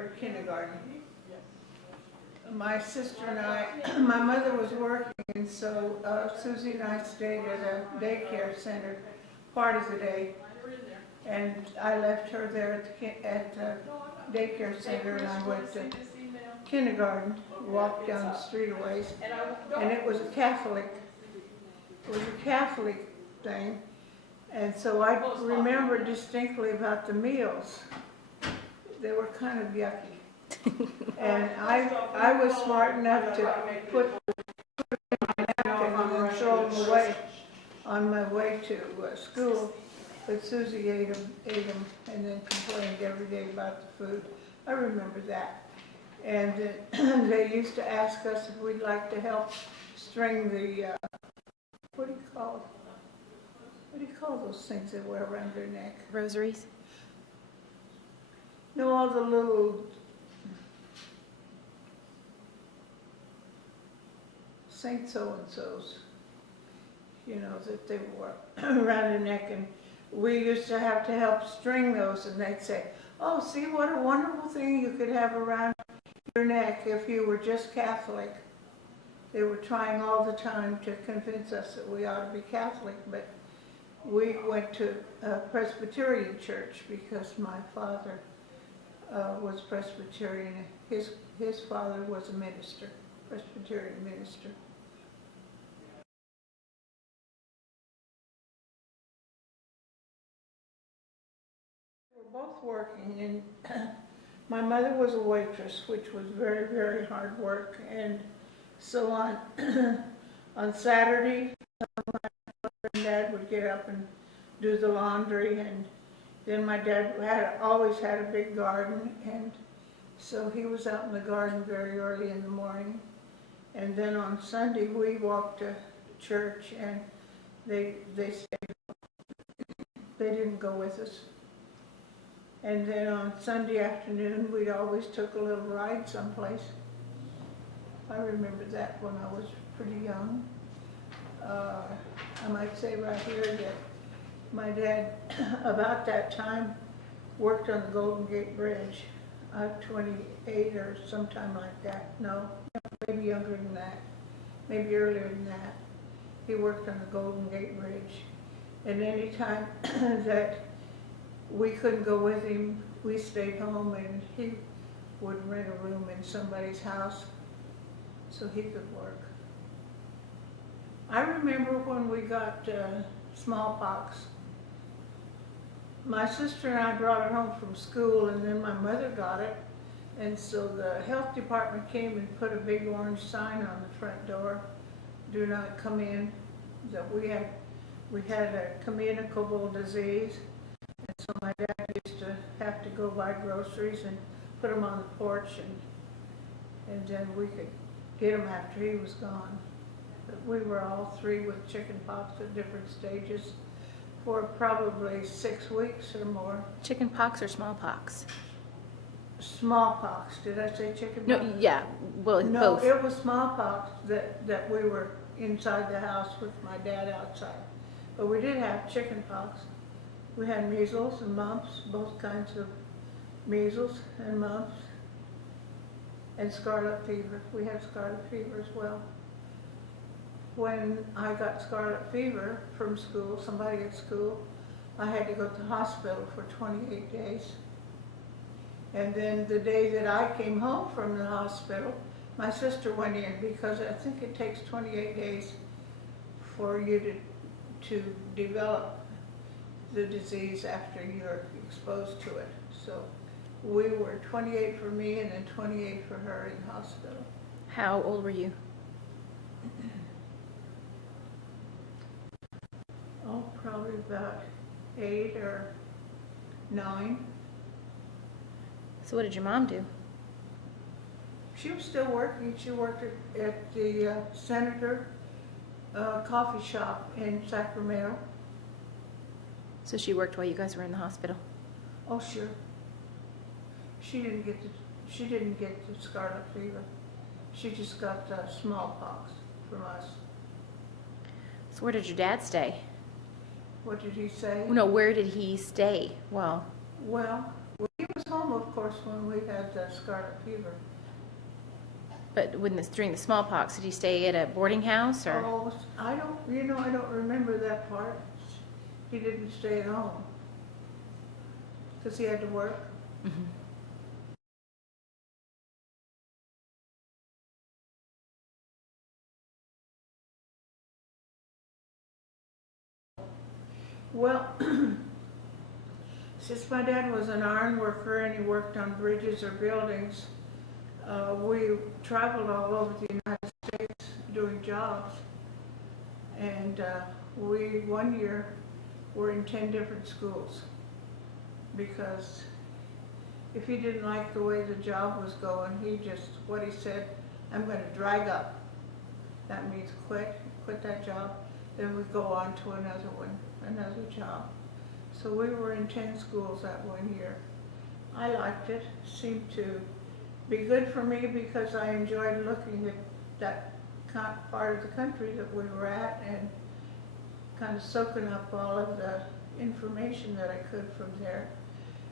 remember kindergarten. My sister and I, my mother was working, and so Susie and I stayed at a daycare center part of the day. And I left her there at the daycare center, and I went to kindergarten, walked down the street a ways, and it was a Catholic thing. And so I remember distinctly about the meals. They were kind of yucky. And I was smart enough to put them in my napkin and then throw them away on my way to school. But Susie ate them and then complained every day about the food. I remember that. And they used to ask us if we'd like to help string the, what do you call those things they wear around their neck? Rosaries? No, all the little Saint so-and-sos, you know, that they wore around their neck. And we used to have to help string those, and they'd say, oh, see what a wonderful thing you could have around your neck if you were just Catholic. They were trying all the time to convince us that we ought to be Catholic, but we went to a Presbyterian church because my father was Presbyterian. His father was a minister, Presbyterian minister. We were both working, and my mother was a waitress, which was very, very hard work. And so on Saturday, my mother and Dad would get up and do the laundry, and then my dad always had a big garden, and so he was out in the garden very early in the morning. And then on Sunday we walked to church, and they stayed. They didn't go with us. And then on Sunday afternoon we'd always took a little ride someplace. I remember that when I was pretty young. I might say right here that my dad, about that time, worked on the Golden Gate Bridge. 28 or sometime like that. No, maybe younger than that. Maybe earlier than that. He worked on the Golden Gate Bridge. And any time that we couldn't go with him, we stayed home, and he would rent a room in somebody's house so he could work. I remember when we got smallpox. My sister and I brought it home from school, and then my mother got it. And so the health department came and put a big orange sign on the front door, do not come in, that we had a communicable disease. And so my dad used to have to go buy groceries and put them on the porch, and then we could get them after he was gone. But we were all three with chicken pox at different stages for probably 6 weeks or more. Chicken pox or smallpox? Smallpox. Did I say chicken pox? No, yeah, well, no, both. it was smallpox that we were inside the house with my dad outside. But we did have chicken pox. We had measles and mumps, both kinds of measles and mumps, and scarlet fever. We had scarlet fever as well. When I got scarlet fever from school, somebody at school, I had to go to the hospital for 28 days. And then the day that I came home from the hospital, my sister went in, because I think it takes 28 days for you to develop the disease after you're exposed to it. So we were 28 for me and then 28 for her in the hospital. How old were you? Oh, probably about 8 or 9. So what did your mom do? She was still working. She worked at the Senator coffee shop in Sacramento. So she worked while you guys were in the hospital? Oh, sure. She didn't get the scarlet fever. She just got smallpox from us. So where did your dad stay? What did he say? No, where did he stay? Well, he was home home, of course, when we had the scarlet fever. But during the smallpox, did he stay at a boarding house or? Oh, I don't remember that part. He didn't stay at home because he had to work. Mhm. Well, since my dad was an iron worker and he worked on bridges or buildings, we traveled all over the United States doing jobs. And we, one year, were in 10 different schools because if he didn't like the way the job was going, what he said, I'm going to drag up. That means quit that job. Then we go on to another job. So we were in 10 schools that one year. I liked it. It seemed to be good for me because I enjoyed looking at that part of the country that we were at and kind of soaking up all of the information that I could from there.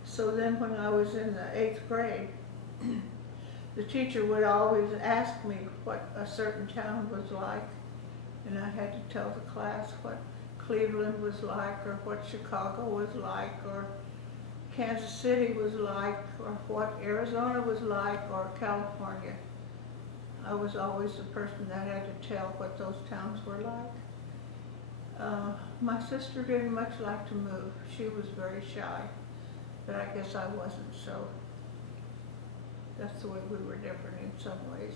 So then when I was in the 8th grade, the teacher would always ask me what a certain town was like, and I had to tell the class what Cleveland was like, or what Chicago was like, or Kansas City was like, or what Arizona was like, or California. I was always the person that had to tell what those towns were like. My sister didn't much like to move. She was very shy, but I guess I wasn't, so that's the way we were different in some ways.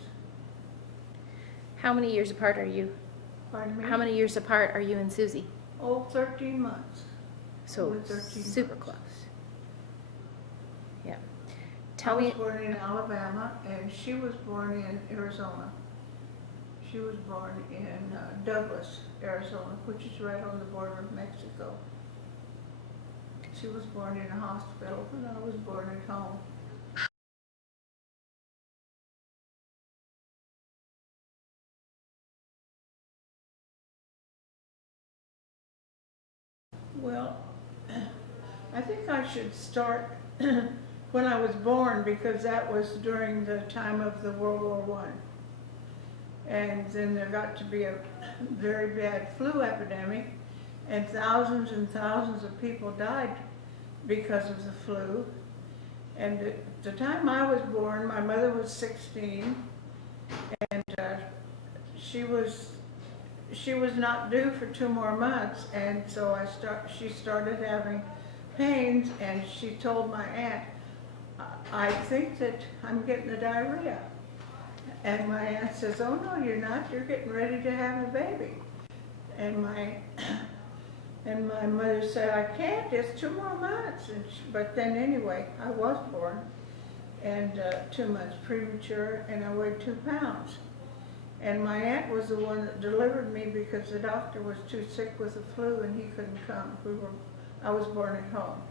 How many years apart are you? Pardon me? How many years apart are you and Susie? Oh, 13 months. So Only 13 super months. close. Yeah. I Tell was me. born in Alabama, and she was born in Arizona. She was born in Douglas, Arizona, which is right on the border of Mexico. She was born in a hospital, and I was born at home. Well, I think I should start when I was born, because that was during the time of the World War I. And then there got to be a very bad flu epidemic, and thousands of people died because of the flu. And at the time I was born, my mother was 16, and she was not due for 2 more months, and so she started having pains, and she told my aunt, I think that I'm getting the diarrhea. And my aunt says, oh no, you're not, you're getting ready to have a baby. And my mother said, I can't, it's 2 more months. But then anyway, I was born, and 2 months premature, and I weighed 2 pounds. And my aunt was the one that delivered me because the doctor was too sick with the flu and he couldn't come. I was born at home.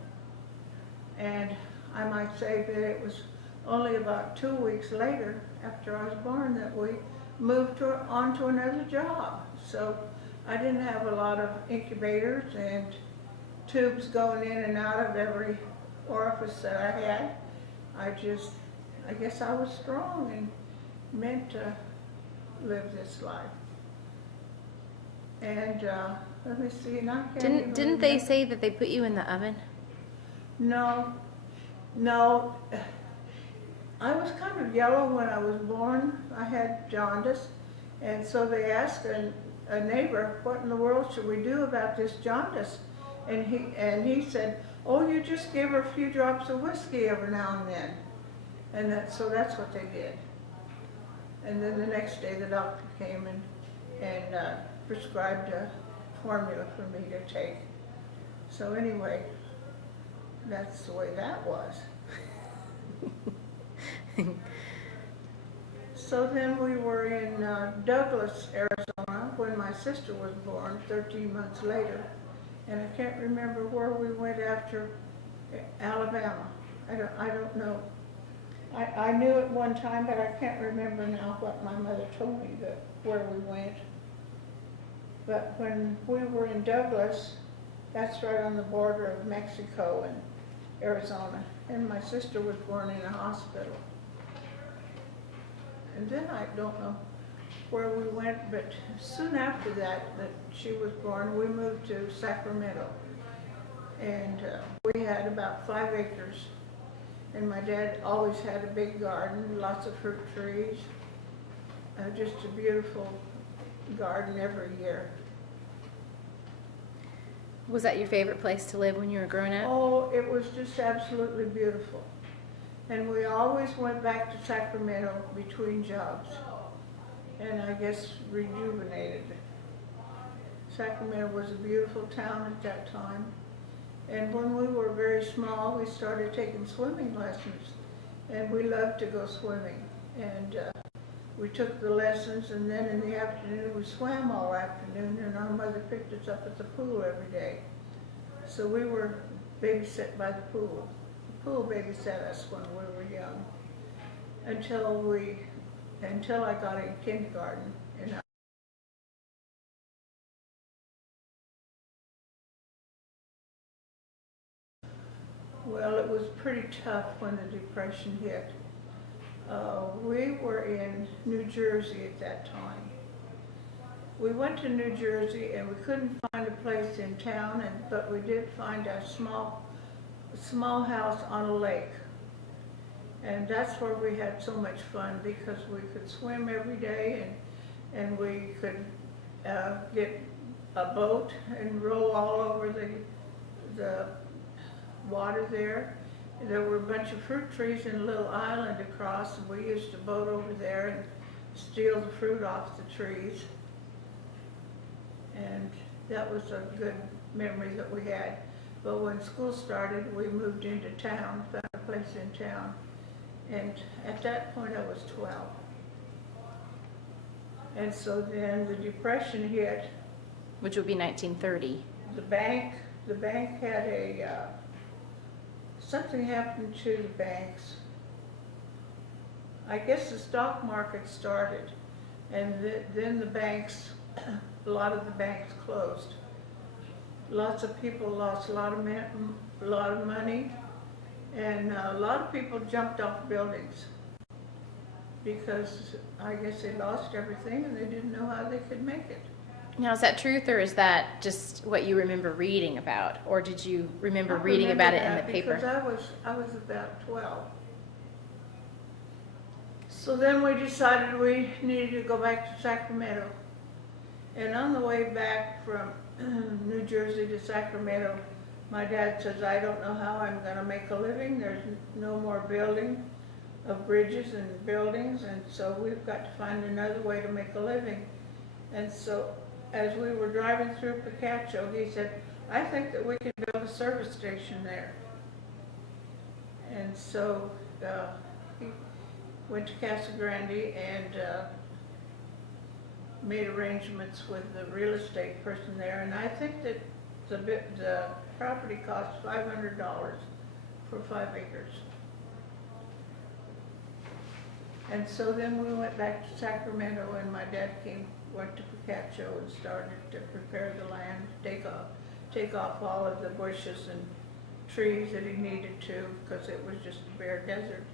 And I might say that it was only about 2 weeks later, after I was born, that we moved on to another job. So I didn't have a lot of incubators and tubes going in and out of every orifice that I had. I guess I was strong and meant to live this life. And let me see, and I can't even Didn't they remember. say that they put you in the oven? No. I was kind of yellow when I was born. I had jaundice, and so they asked a neighbor, what in the world should we do about this jaundice? And he said, oh, you just give her a few drops of whiskey every now and then. And so that's what they did. And then the next day the doctor came and prescribed a formula for me to take. So anyway, that's the way that was. So then we were in Douglas, Arizona, when my sister was born, 13 months later. And I can't remember where we went after Alabama. I don't know. I knew at one time, but I can't remember now what my mother told me where we went. But when we were in Douglas, that's right on the border of Mexico Arizona, and my sister was born in a hospital. And then I don't know where we went, but soon after that she was born, we moved to Sacramento. And we had about 5 acres. And my dad always had a big garden, lots of fruit trees, just a beautiful garden every year. Was that your favorite place to live when you were growing up? Oh, it was just absolutely beautiful. And we always went back to Sacramento between jobs. And I guess rejuvenated. Sacramento was a beautiful town at that time. And when we were very small, we started taking swimming lessons. And we loved to go swimming. And we took the lessons, and then in the afternoon we swam all afternoon, and our mother picked us up at the pool every day. So we were babysit by the pool. The pool babysat us when we were young until I got in kindergarten. And well, it was pretty tough when the Depression hit. We were in New Jersey at that time. We went to New Jersey and we couldn't find a place in town, but we did find a small house on a lake. And that's where we had so much fun because we could swim every day and we could get a boat and row all over the water there. There were a bunch of fruit trees in a little island across, and we used to boat over there and steal the fruit off the trees. And that was a good memory that we had. But when school started, we moved into town, found a place in town. And at that point, I was 12. And so then the Depression hit. Which would be 1930. The bank had something happened to the banks. I guess the stock market started, and then the banks, a lot of the banks closed. Lots of people lost a lot of money, and a lot of people jumped off buildings because I guess they lost everything and they didn't know how they could make it. Now, is that truth, or is that just what you remember reading about, or did you remember reading about it in the paper? Because I was about 12. So then we decided we needed to go back to Sacramento. And on the way back from New Jersey to Sacramento, my dad says, I don't know how I'm going to make a living. There's no more building of bridges and buildings, and so we've got to find another way to make a living. And so as we were driving through Picacho, he said, I think that we can build a service station there. And so he went to Casa Grande and made arrangements with the real estate person there. And I think that the property cost $500 for 5 acres. And so then we went back to Sacramento, and my dad went to Picacho and started to prepare the land, take off all of the bushes and trees that he needed to, because it was just a bare desert.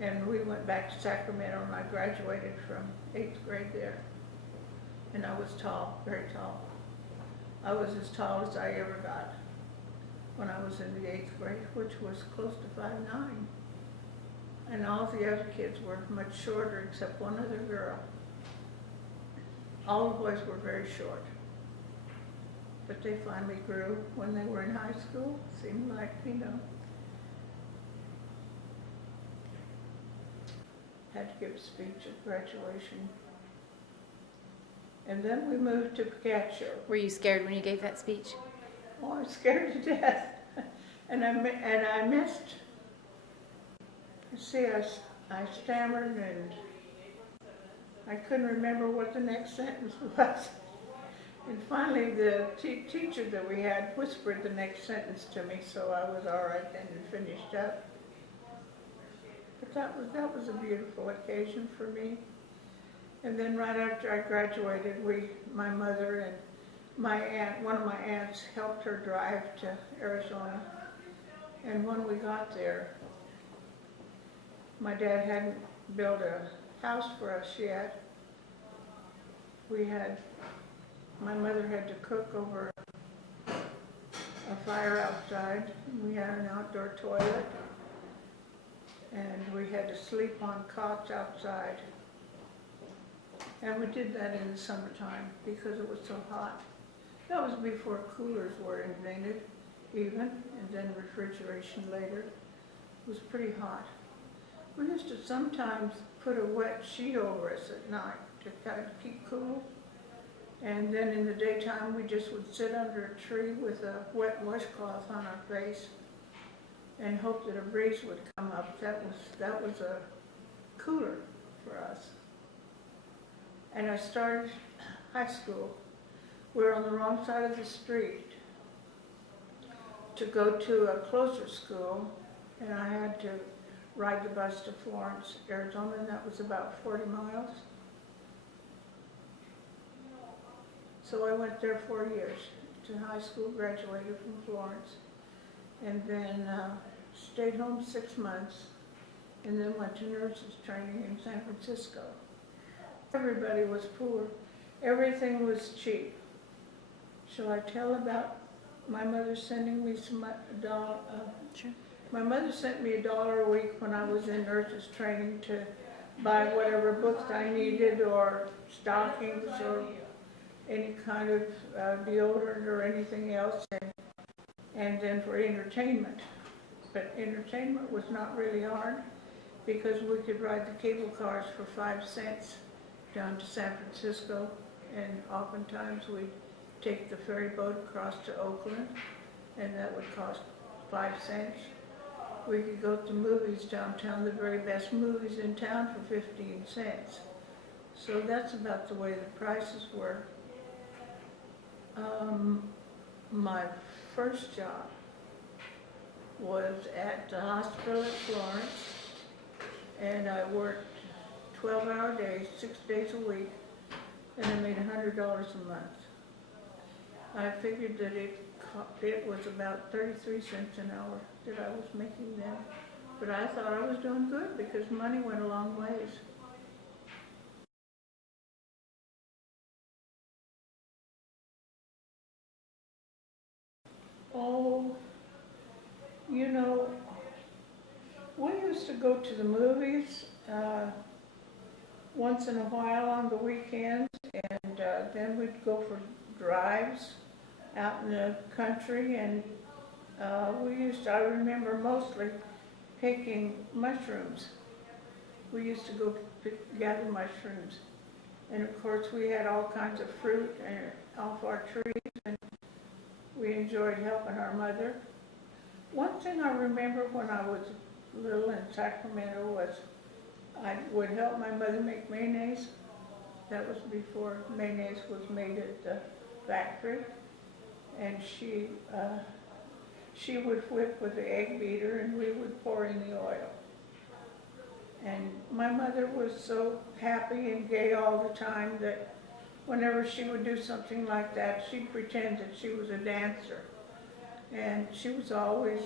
And we went back to Sacramento, and I graduated from 8th grade there. And I was tall, very tall. I was as tall as I ever got when I was in the 8th grade, which was close to 5'9". And all the other kids were much shorter except one other girl. All the boys were very short. But they finally grew when they were in high school. Seemed like, had to give a speech at graduation. And then we moved to Picacho. Were you scared when you gave that speech? Oh, I was scared to death. And I missed. See, I stammered and I couldn't remember what the next sentence was. And finally the teacher that we had whispered the next sentence to me, so I was all right then and finished up. But that was a beautiful occasion for me. And then right after I graduated, my mother and my aunt, one of my aunts, helped her drive to Arizona. And when we got there, my dad hadn't built a house for us yet. My mother had to cook over a fire outside. We had an outdoor toilet, and we had to sleep on cots outside. And we did that in the summertime because it was so hot. That was before coolers were invented even, and then refrigeration later. It was pretty hot. We used to sometimes put a wet sheet over us at night to kind of keep cool. And then in the daytime, we just would sit under a tree with a wet washcloth on our face and hope that a breeze would come up. That was a cooler for us. And I started high school. We were on the wrong side of the street to go to a closer school, and I had to ride the bus to Florence, Arizona, and that was about 40 miles. So I went there 4 years to high school, graduated from Florence, and then stayed home 6 months, and then went to nurses training in San Francisco. Everybody was poor. Everything was cheap. Shall I tell about my mother sending me Sure. My mother sent me $1 a week when I was in nurses training to buy whatever books I needed, or stockings, or any kind of deodorant or anything else, and then for entertainment. But entertainment was not really hard because we could ride the cable cars for 5 cents down to San Francisco, and oftentimes we'd take the ferry boat across to Oakland, and that would cost 5 cents. We could go to movies downtown, the very best movies in town, for 15 cents. So that's about the way the prices were. My first job was at the hospital at Florence, and I worked 12-hour days, 6 days a week, and I made $100 a month. I figured that it was about 33 cents an hour that I was making then, but I thought I was doing good because money went a long ways. Oh, you know, we used to go to the movies once in a while on the weekends, and then we'd go for drives out in the country, and I remember mostly picking mushrooms. We used to go gather mushrooms, and of course we had all kinds of fruit off our trees, and we enjoyed helping our mother. One thing I remember when I was little in Sacramento was I would help my mother make mayonnaise. That was before mayonnaise was made at the factory. And she would whip with the egg beater, and we would pour in the oil. And my mother was so happy and gay all the time that whenever she would do something like that, she'd pretend that she was a dancer. And she was always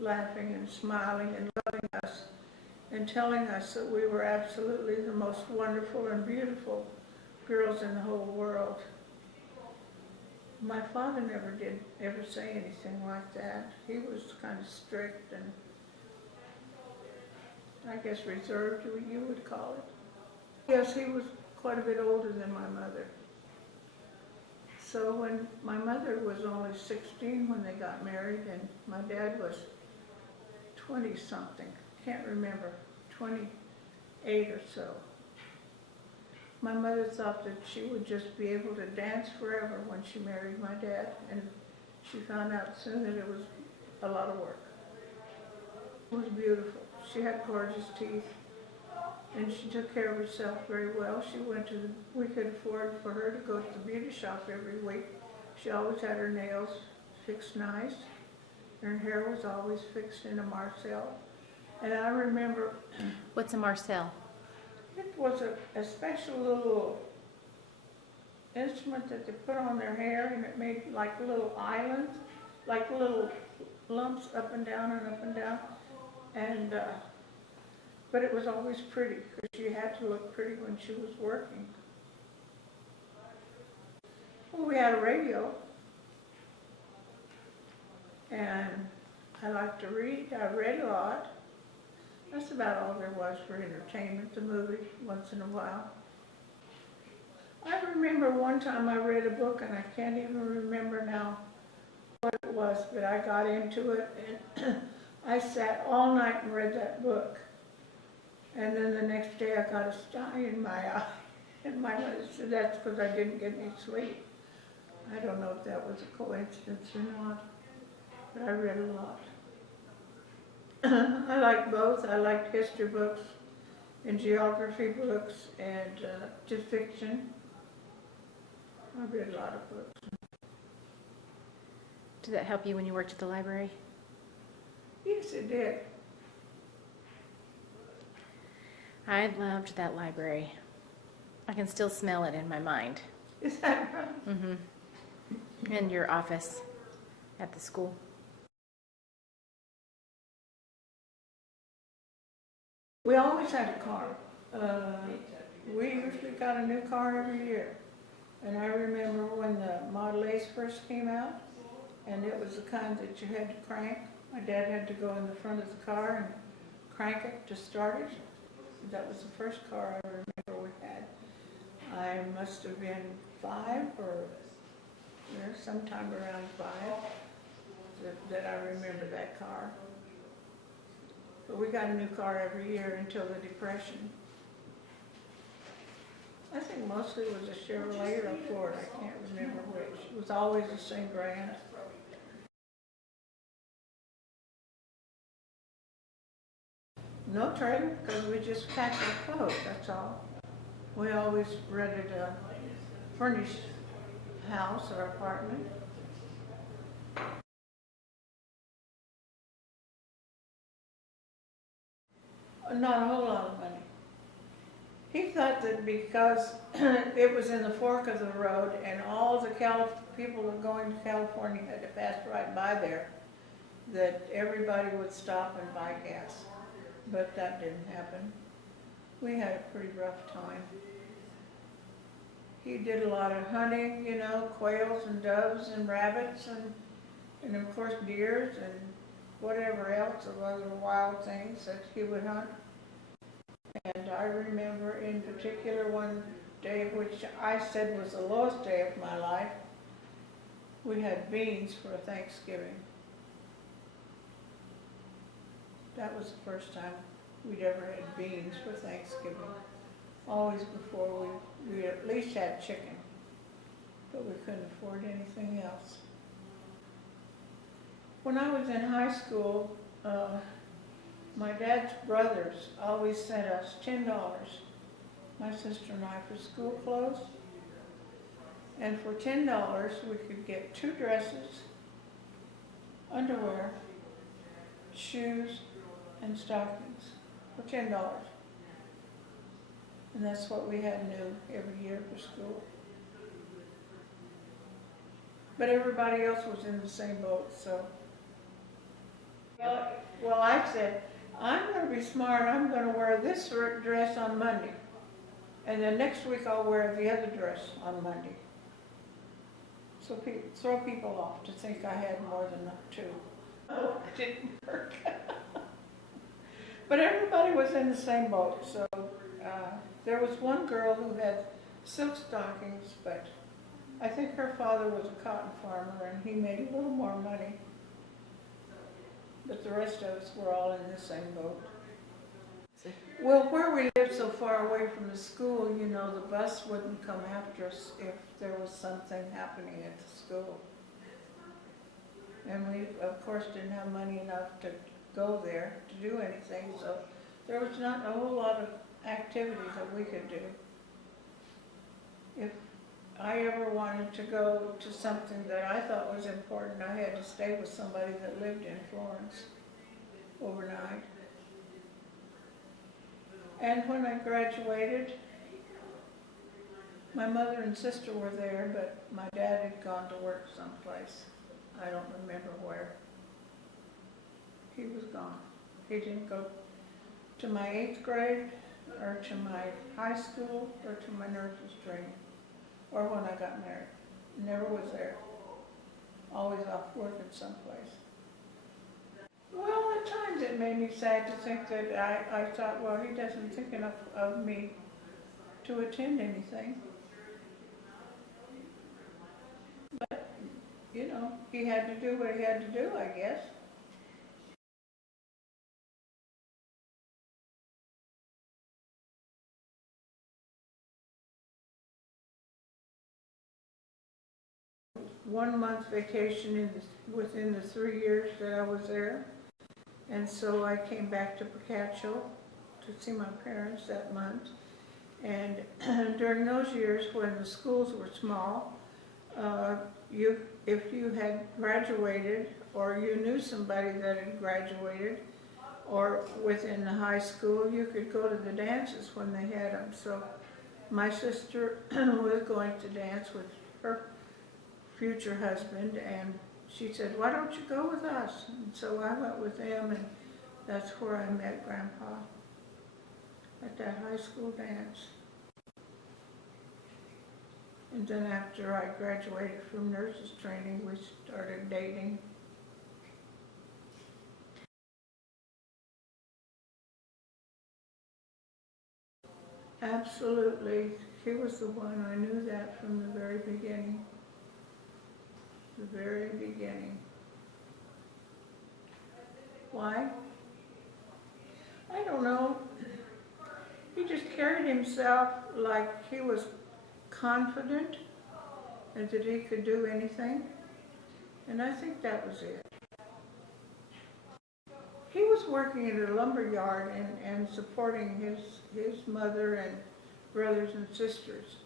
laughing and smiling and loving us and telling us that we were absolutely the most wonderful and beautiful girls in the whole world. My father never did ever say anything like that. He was kind of strict and, I guess, reserved, you would call it. Yes, he was quite a bit older than my mother. So when my mother was only 16 when they got married, and my dad was 20-something, can't remember, 28 or so. My mother thought that she would just be able to dance forever when she married my dad, and she found out soon that it was a lot of work. It was beautiful. She had gorgeous teeth, and she took care of herself very well. We could afford for her to go to the beauty shop every week. She always had her nails fixed nice. Her hair was always fixed in a marcel. And I remember... What's a marcel? It was a special little instrument that they put on their hair, and it made like little islands, like little lumps up and down and up and down. And, but it was always pretty, because she had to look pretty when she was working. Well, we had a radio, and I liked to read. I read a lot. That's about all there was for entertainment, the movie, once in a while. I remember one time I read a book, and I can't even remember now what it was, but I got into it, and I sat all night and read that book. And then the next day I got a sty in my eye, and my mother said that's because I didn't get any sleep. I don't know if that was a coincidence or not, but I read a lot. I liked both. I liked history books and geography books and just fiction. I read a lot of books. Did that help you when you worked at the library? Yes, it did. I loved that library. I can still smell it in my mind. Is that right? Mm-hmm. And your office at the school. We always had a car. We usually got a new car every year. And I remember when the Model A's first came out, and it was the kind that you had to crank. My dad had to go in the front of the car and crank it to start it. That was the first car I remember we had. I must have been 5 or sometime around 5 that I remember that car. But we got a new car every year until the Depression. I think mostly it was a Chevrolet or a Ford. I can't remember which. It was always the same brand. No trailer, because we just packed our clothes, that's all. We always rented a furnished house or apartment. Not a whole lot of money. He thought that because it was in the fork of the road and all the people that were going to California had to pass right by there, that everybody would stop and buy gas. But that didn't happen. We had a pretty rough time. He did a lot of hunting, you know, quails and doves and rabbits and of course deers and whatever else of other wild things that he would hunt. And I remember in particular one day, which I said was the lowest day of my life, we had beans for Thanksgiving. That was the first time we'd ever had beans for Thanksgiving. Always before we at least had chicken, but we couldn't afford anything else. When I was in high school, my dad's brothers always sent us $10, my sister and I, for school clothes. And for $10, we could get 2 dresses, underwear, shoes, and stockings for $10. And that's what we had new every year for school. But everybody else was in the same boat, so. Well, I said, I'm going to be smart. I'm going to wear this dress on Monday. And then next week I'll wear the other dress on Monday. So throw people off to think I had more than 2. Oh, it didn't work. But everybody was in the same boat. So there was one girl who had silk stockings, but I think her father was a cotton farmer and he made a little more money. But the rest of us were all in the same boat. Well, where we lived so far away from the school, you know, the bus wouldn't come after us if there was something happening at the school. And we, of course, didn't have money enough to go there to do anything, so there was not a whole lot of activities that we could do. If I ever wanted to go to something that I thought was important, I had to stay with somebody that lived in Florence overnight. And when I graduated, my mother and sister were there, but my dad had gone to work someplace. I don't remember where. He was gone. He didn't go to my 8th grade, or to my high school, or to my nurse's training, or when I got married. Never was there. Always off working someplace. Well, at times it made me sad to think that I thought, well, he doesn't think enough of me to attend anything. But, you know, he had to do what he had to do, I guess. One-month vacation within the 3 years that I was there. And so I came back to Picacho to see my parents that month. And during those years when the schools were small, if you had graduated, or you knew somebody that had graduated, or within the high school, you could go to the dances when they had them. So my sister was going to dance with her future husband, and she said, why don't you go with us? And so I went with them, and that's where I met Grandpa, at that high school dance. And then after I graduated from nurse's training, we started dating. Absolutely. He was the one. I knew that from the very beginning. The very beginning. Why? I don't know. He just carried himself like he was confident and that he could do anything. And I think that was it. He was working in a lumber yard and supporting his mother and brothers and sisters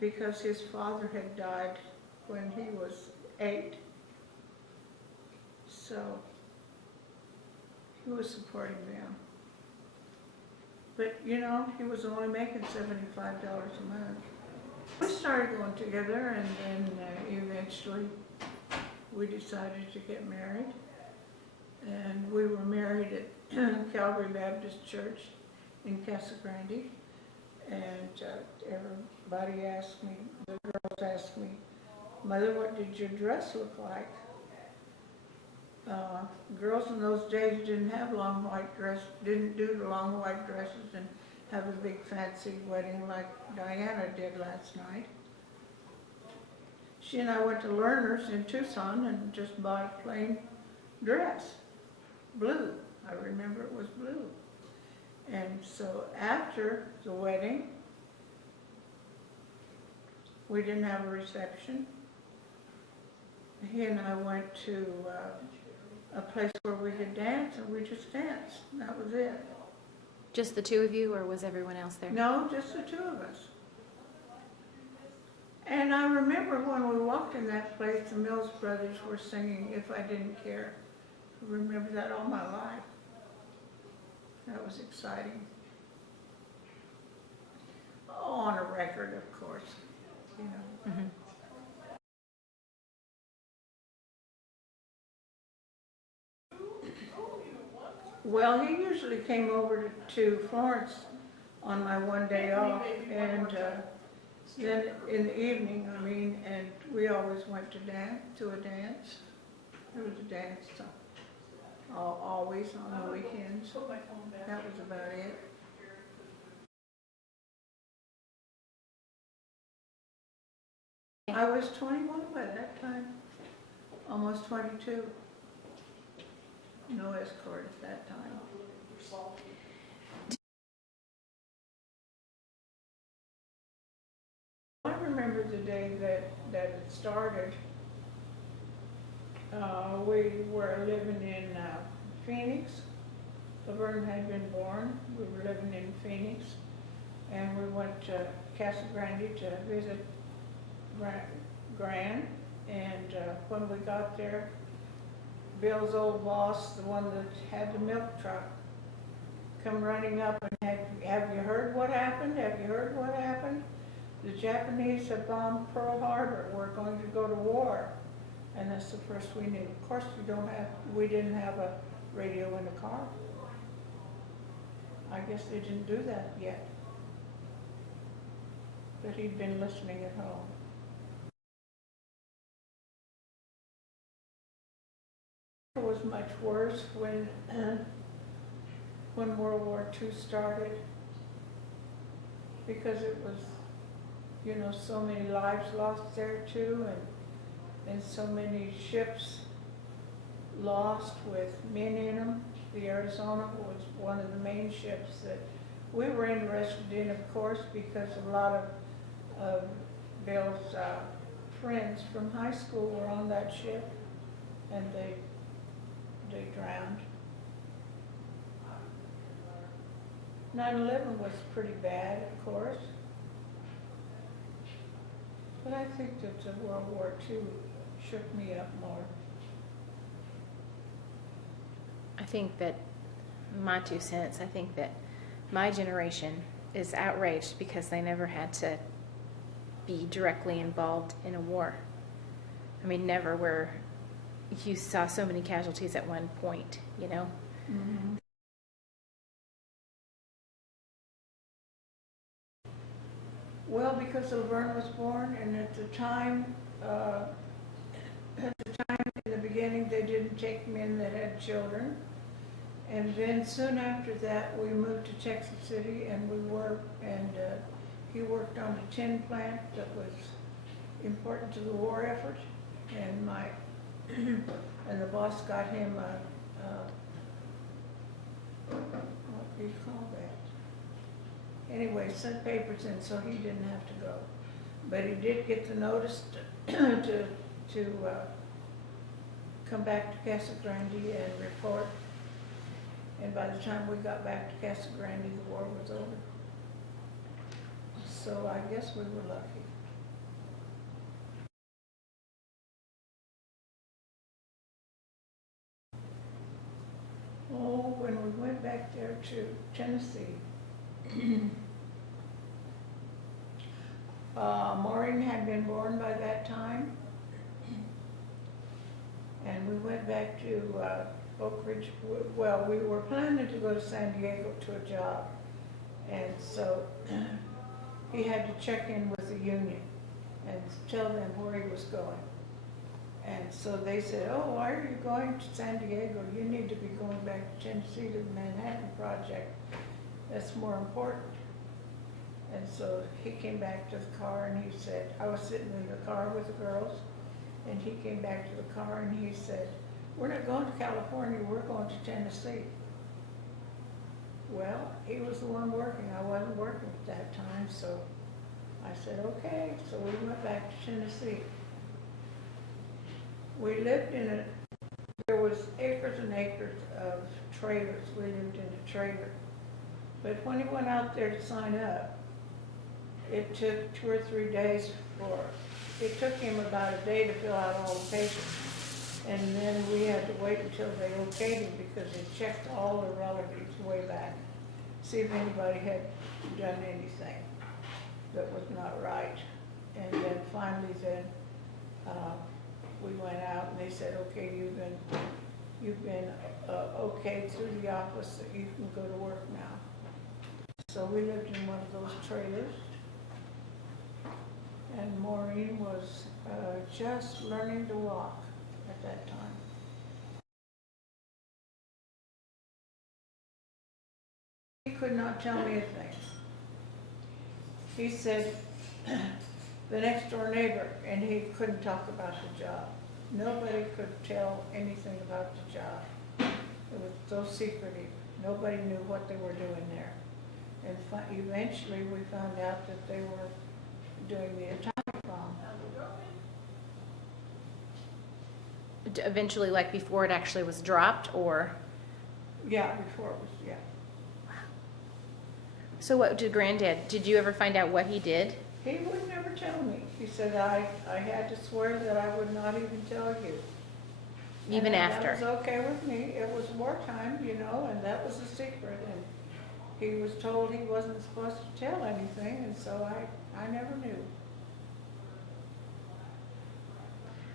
because his father had died when he was 8. So he was supporting them. But you know, he was only making $75 a month. We started going together, and then eventually we decided to get married. And we were married at Calvary Baptist Church in Casa Grande. And everybody asked me, the girls asked me, Mother, what did your dress look like? Girls in those days didn't have long white dresses, didn't do the long white dresses and have a big fancy wedding like Diana did last night. She and I went to Lerner's in Tucson and just bought a plain dress, blue. I remember it was blue. And so after the wedding, we didn't have a reception. He and I went to a place where we could dance, and we just danced. That was it. Just the two of you, or was everyone else there? No, just the two of us. And I remember when we walked in that place, the Mills Brothers were singing If I Didn't Care. I remember that all my life. That was exciting. Oh, on a record, of course, you know. Mm-hmm. Well, he usually came over to Florence on my one day off, and then in the evening, and we always went to a dance. There was a dance always on the weekends. That was about it. I was 21 by that time, almost 22. No escort at that time. I remember the day that it started. We were living in Phoenix. Laverne had been born. We were living in Phoenix, and we went to Casa Grande to visit Gran. And when we got there, Bill's old boss, the one that had the milk truck, come running up and have you heard what happened? Have you heard what happened? The Japanese have bombed Pearl Harbor. We're going to go to war. And that's the first we knew. Of course, we didn't have a radio in the car. I guess they didn't do that yet. But he'd been listening at home. It was much worse when World War II started, because it was, you know, so many lives lost there too, and so many ships lost with men in them. The Arizona was one of the main ships that we were interested in, of course, because a lot of Bill's friends from high school were on that ship, and they drowned. 9/11 was pretty bad, of course, but I think that the World War II shook me up more. I think that my 2 cents, I think that my generation is outraged because they never had to be directly involved in a war. I mean, never, where you saw so many casualties at one point, you know? Mm-hmm. Well, because Laverne was born, and at the time in the beginning, they didn't take men that had children. And then soon after that, we moved to Texas City, and he worked on a tin plant that was important to the war effort. And and the boss got him what do you call that? Anyway, sent papers in, so he didn't have to go. But he did get the notice to come back to Casa Grande and report. And by the time we got back to Casa Grande, the war was over. So I guess we were lucky. Oh, when we went back there to Tennessee, Maureen had been born by that time, and we went back to Oak Ridge. Well, we were planning to go to San Diego to a job, and so he had to check in with the union and tell them where he was going. And so they said, oh, why are you going to San Diego? You need to be going back to Tennessee to the Manhattan Project. That's more important. And so he came back to the car, and he said, I was sitting in the car with the girls, and he came back to the car and he said, we're not going to California, we're going to Tennessee. Well, he was the one working. I wasn't working at that time, so I said, okay. So we went back to Tennessee. We lived there was acres and acres of trailers. We lived in a trailer. But when he went out there to sign up, it took 2 or 3 days it took him about a day to fill out all the papers. And then we had to wait until they okayed him, because they checked all the relatives way back, see if anybody had done anything that was not right. And then finally we went out and they said, okay, you've been okayed through the office that you can go to work now. So we lived in one of those trailers. And Maureen was just learning to walk at that time. He could not tell me a thing. He said, the next door neighbor, and he couldn't talk about the job. Nobody could tell anything about the job. It was so secretive. Nobody knew what they were doing there. And eventually we found out that they were doing the atomic bomb. Eventually, like before it actually was dropped, or? Yeah, before it was, yeah. So what did you ever find out what he did? He would never tell me. He said, I had to swear that I would not even tell you. Even after? That was okay with me. It was wartime, you know, and that was a secret. And he was told he wasn't supposed to tell anything, and so I never knew.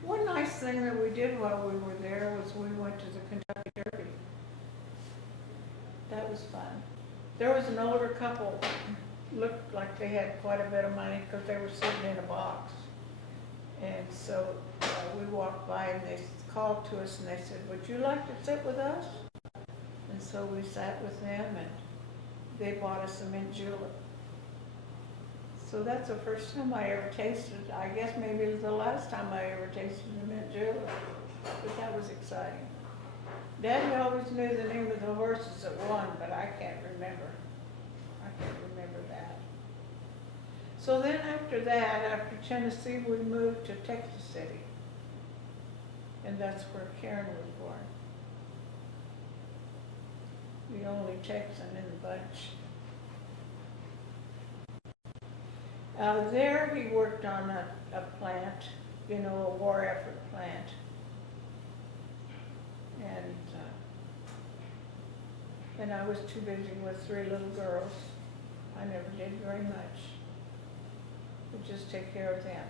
One nice thing that we did while we were there was we went to the Kentucky Derby. That was fun. There was an older couple, looked like they had quite a bit of money because they were sitting in a box. And so we walked by and they called to us and they said, "Would you like to sit with us?" And so we sat with them and they bought us a mint julep. So that's the first time I ever tasted, I guess maybe it was the last time I ever tasted a mint julep, but that was exciting. Daddy always knew the name of the horses that won, but I can't remember. I can't remember that. So then after that, after Tennessee, we moved to Texas City. And that's where Karen was born. The only Texan in the bunch. There he worked on a plant, you know, a war effort plant. And I was too busy with 3 little girls. I never did very much. Would just take care of them.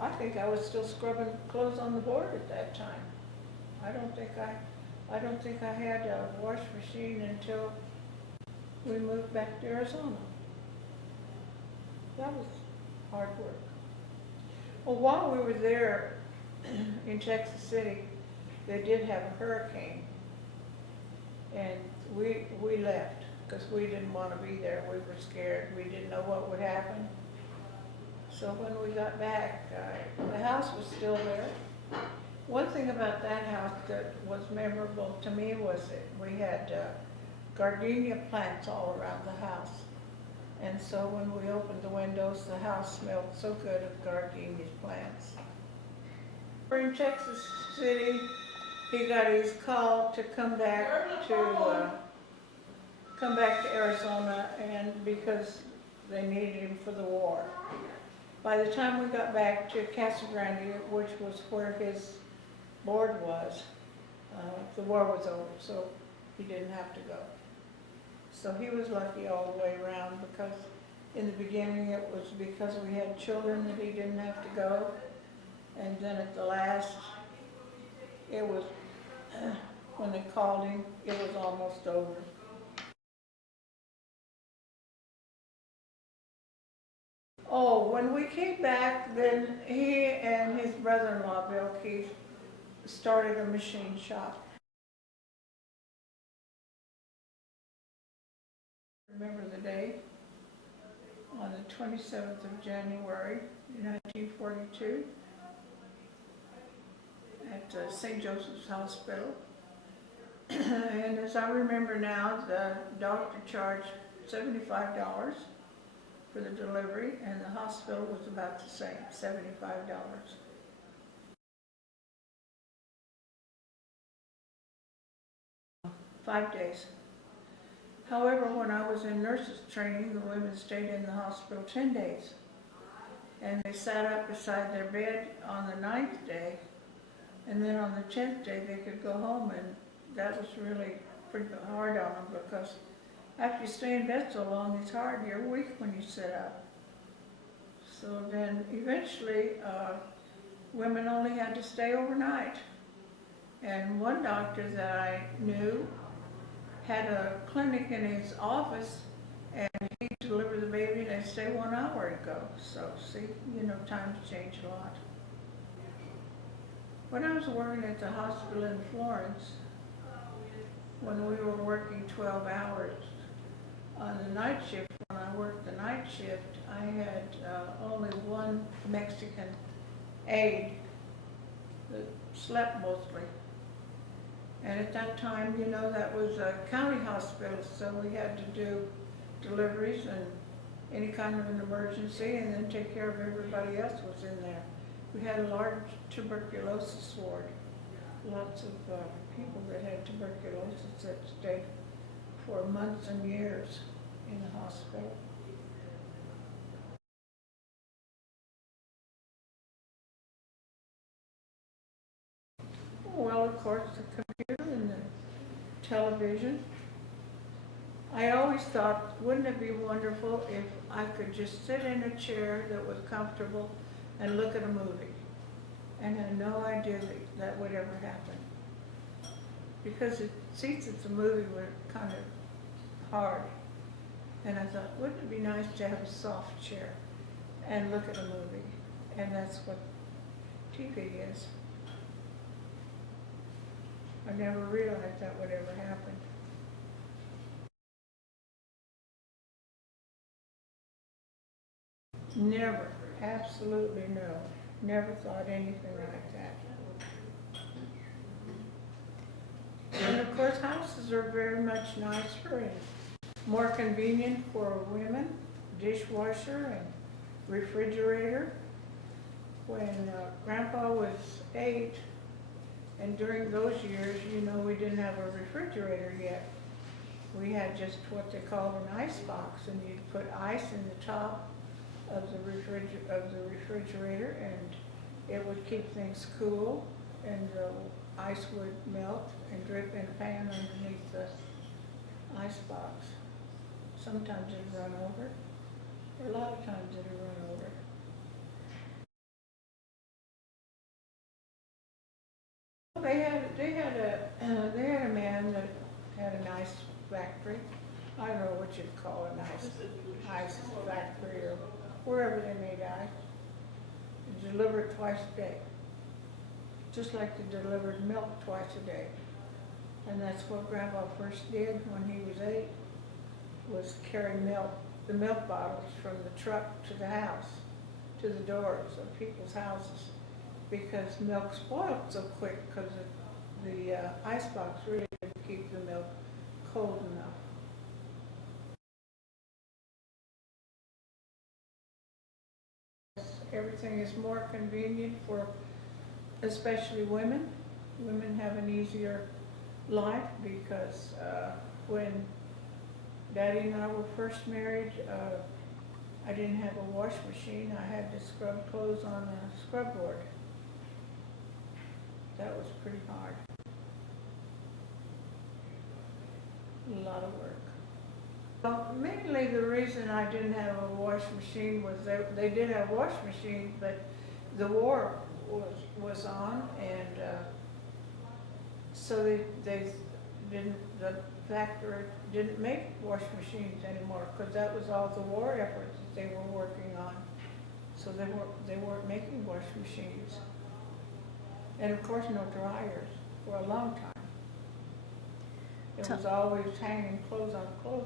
I think I was still scrubbing clothes on the board at that time. I don't think I had a wash machine until we moved back to Arizona. That was hard work. Well, while we were there in Texas City, they did have a hurricane, and we left because we didn't want to be there. We were scared. We didn't know what would happen. So when we got back, the house was still there. One thing about that house that was memorable to me was that we had gardenia plants all around the house. And so when we opened the windows, the house smelled so good of gardenia plants. We're in Texas City. He got his call to come back to Arizona, and because they needed him for the war. By the time we got back to Casa Grande, which was where his board was, the war was over, so he didn't have to go. So he was lucky all the way around, because in the beginning it was because we had children that he didn't have to go, and then at the last, it was, when they called him, it was almost over. Oh, when we came back, then he and his brother-in-law, Bill Keith, started a machine shop. Remember the day? On the 27th of January, 1942, at St. Joseph's Hospital. And as I remember now, the doctor charged $75 for the delivery, and the hospital was about the same, $75. Five days. However, when I was in nurses training, the women stayed in the hospital 10 days. And they sat up beside their bed on the 9th day, and then on the 10th day they could go home, and that was really pretty hard on them, because after you stay in bed so long, it's hard. You're weak when you sit up. So then eventually, women only had to stay overnight. And one doctor that I knew had a clinic in his office, and he'd deliver the baby and they'd stay 1 hour and go. So see, times change a lot. When I was working at the hospital in Florence, when we were working 12 hours, on the night shift, when I worked the night shift, I had only one Mexican aide that slept mostly. And at that time, that was a county hospital, so we had to do deliveries and any kind of an emergency, and then take care of everybody else was in there. We had a large tuberculosis ward. Lots of people that had tuberculosis that stayed for months and years in the hospital. Well, of course, the computer and the television. I always thought, wouldn't it be wonderful if I could just sit in a chair that was comfortable and look at a movie and had no idea that that would ever happen. Because the seats at the movie were kind of hard. And I thought, wouldn't it be nice to have a soft chair and look at a movie? And that's what TV is. I never realized that would ever happen. Never, absolutely no. Never thought anything like that. And of course, houses are very much nicer and more convenient for women, dishwasher and refrigerator. When Grandpa was 8, and during those years, you know, we didn't have a refrigerator yet. We had just what they called an ice box, and you'd put ice in the top of the refrigerator, and it would keep things cool, and the ice would melt and drip in a pan underneath the ice box. Sometimes it'd run over. A lot of times it'd run over. They had a man that had an ice factory. I don't know what you'd call an ice factory or wherever they made ice. They deliver it twice a day, just like they delivered milk twice a day. And that's what Grandpa first did when he was 8, was carry the milk bottles from the truck to the house, to the doors of people's houses, because milk spoiled so quick because the icebox really didn't keep the milk cold enough. Everything is more convenient for especially women. Women have an easier life because when Daddy and I were first married, I didn't have a wash machine. I had to scrub clothes on a scrub board. That was pretty hard. A lot of work. Well, mainly the reason I didn't have a wash machine was they did have wash machines, but the war was on, and so the factory didn't make wash machines anymore because that was all the war efforts that they were working on. So they weren't making wash machines, and of course no dryers for a long time. It was always hanging clothes on clothes.